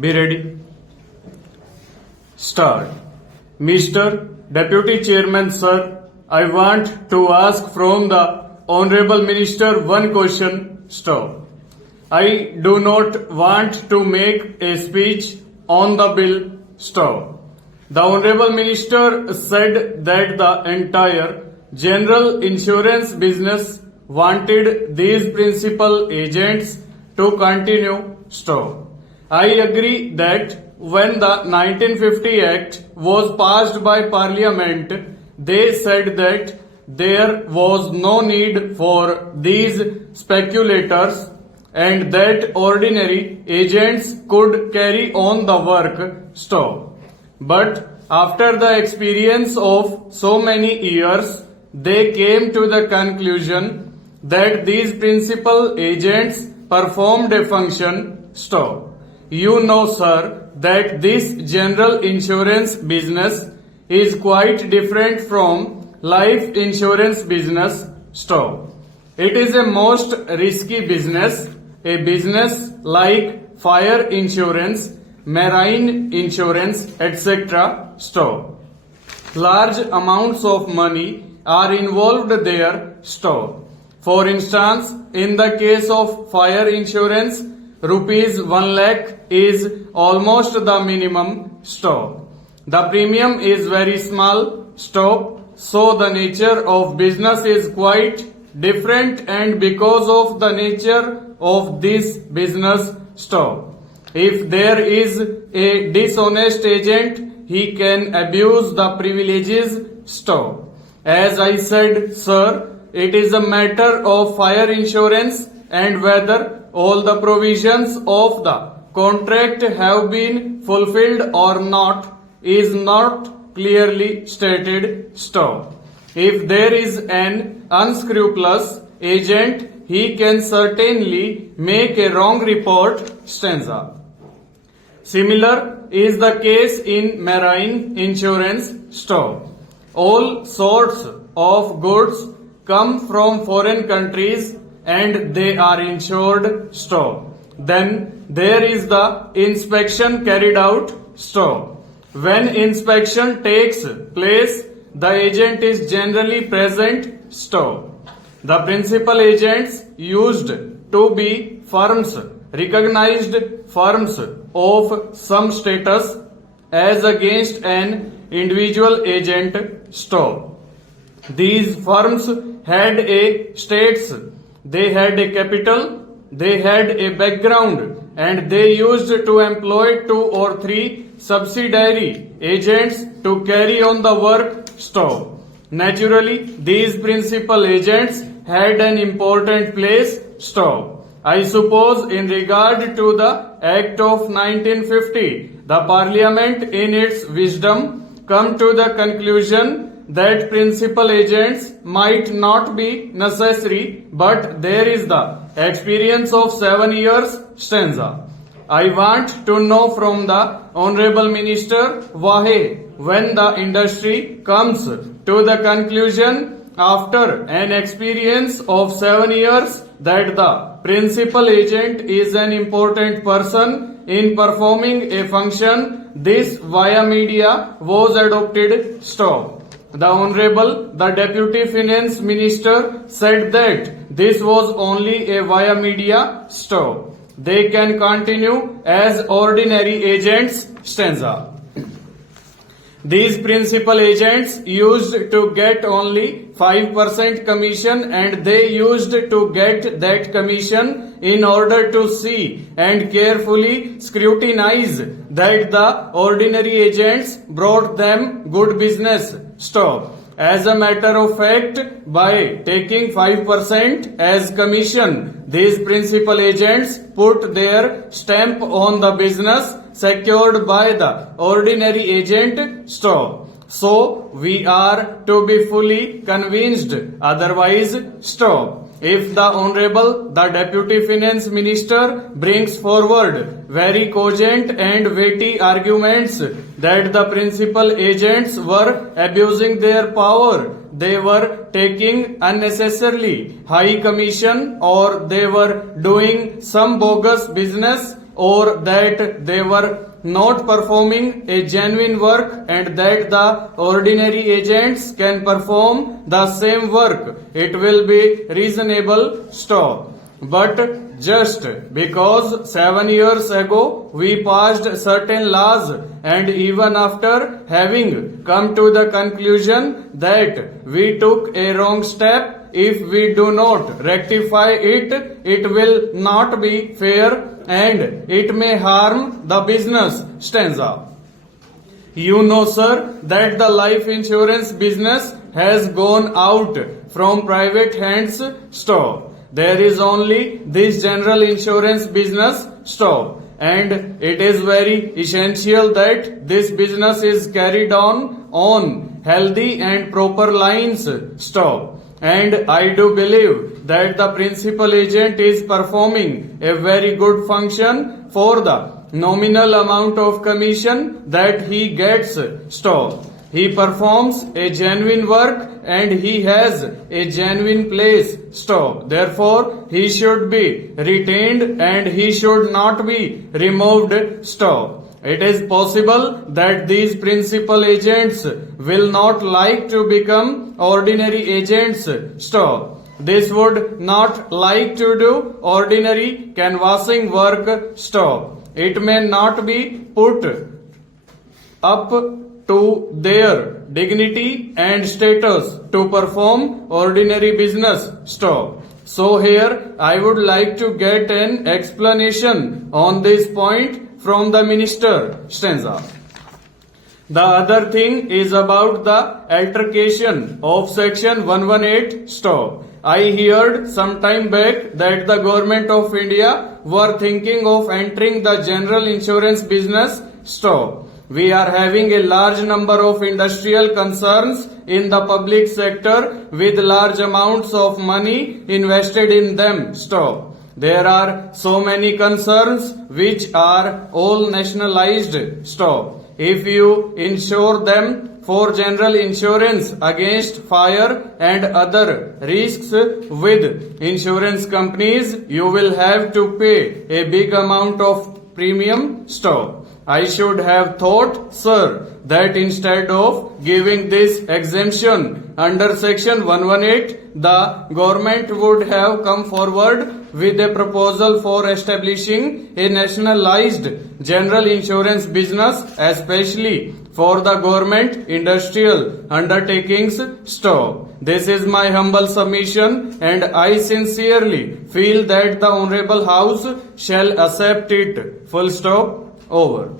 Be ready. Start. Mr. Deputy Chairman, sir, I want to ask from the Honorable Minister one question. Stop. I do not want to make a speech on the bill. Stop. The Honorable Minister said that the entire general insurance business wanted these principal agents to continue. Stop. I agree that when the 1950 Act was passed by Parliament, they said that there was no need for these speculators and that ordinary agents could carry on the work. Stop. But after the experience of so many years, they came to the conclusion that these principal agents performed a function. Stop. You know, sir, that this general insurance business is quite different from life insurance business. Stop. It is a most risky business, a business like fire insurance, marine insurance, etc. Stop. Large amounts of money are involved there. Stop. For instance, in the case of fire insurance, rupees 1 lakh is almost the minimum. Stop. The premium is very small. Stop. So the nature of business is quite different, and because of the nature of this business. Stop. If there is a dishonest agent, he can abuse the privileges. Stop. As I said, sir, it is a matter of fire insurance, and whether all the provisions of the contract have been fulfilled or not is not clearly stated. Stop. If there is an unscrupulous agent, he can certainly make a wrong report. Stanza. Similar is the case in marine insurance. Stop. All sorts of goods come from foreign countries and they are insured. Stop. Then there is the inspection carried out. Stop. When inspection takes place, the agent is generally present. Stop. The principal agents used to be firms, recognized firms of some status as against an individual agent. Stop. These firms had a status, they had a capital, they had a background, and they used to employ 2 or 3 subsidiary agents to carry on the work. Stop. Naturally, these principal agents had an important place. Stop. I suppose in regard to the Act of 1950, the Parliament in its wisdom come to the conclusion that principal agents might not be necessary, but there is the experience of 7 years. Stanza. I want to know from the Honorable Minister why, when the industry comes to the conclusion after an experience of 7 years that the principal agent is an important person in performing a function, this via media was adopted. Stop. The Honorable, the Deputy Finance Minister said that this was only a via media. Stop. They can continue as ordinary agents. Stanza. These principal agents used to get only 5% commission, and they used to get that commission in order to see and carefully scrutinize that the ordinary agents brought them good business. Stop. As a matter of fact, by taking 5% as commission, these principal agents put their stamp on the business secured by the ordinary agent. Stop. So, we are to be fully convinced. Otherwise, stop. If the Honorable, the Deputy Finance Minister brings forward very cogent and weighty arguments that the principal agents were abusing their power, they were taking unnecessarily high commission, or they were doing some bogus business, or that they were not performing a genuine work and that the ordinary agents can perform the same work, it will be reasonable stop. But just because 7 years ago we passed certain laws and even after having come to the conclusion that we took a wrong step, if we do not rectify it, it will not be fair and it may harm the business stanza. You know, sir, that the life insurance business has gone out from private hands. Stop. There is only this general insurance business. Stop. And it is very essential that this business is carried on healthy and proper lines. Stop. And I do believe that the principal agent is performing a very good function for the nominal amount of commission that he gets. Stop. He performs a genuine work and he has a genuine place. Stop. Therefore, he should be retained and he should not be removed. Stop. It is possible that these principal agents will not like to become ordinary agents. Stop. This would not like to do ordinary canvassing work. Stop. It may not be put up to their dignity and status to perform ordinary business. Stop. So here I would like to get an explanation on this point from the minister stanza. The other thing is about the altercation of section 118. Stop. I heard some time back that the government of India were thinking of entering the general insurance business. Stop. We are having a large number of industrial concerns in the public sector with large amounts of money invested in them. Stop. There are so many concerns which are all nationalized. Stop. If you insure them for general insurance against fire and other risks with insurance companies, you will have to pay a big amount of premium. Stop. I should have thought, sir, that instead of giving this exemption under section 118, the government would have come forward with a proposal for establishing a nationalized general insurance business, especially for the government industrial undertakings. Stop. This is my humble submission and I sincerely feel that the Honorable House shall accept it. Full stop. Over.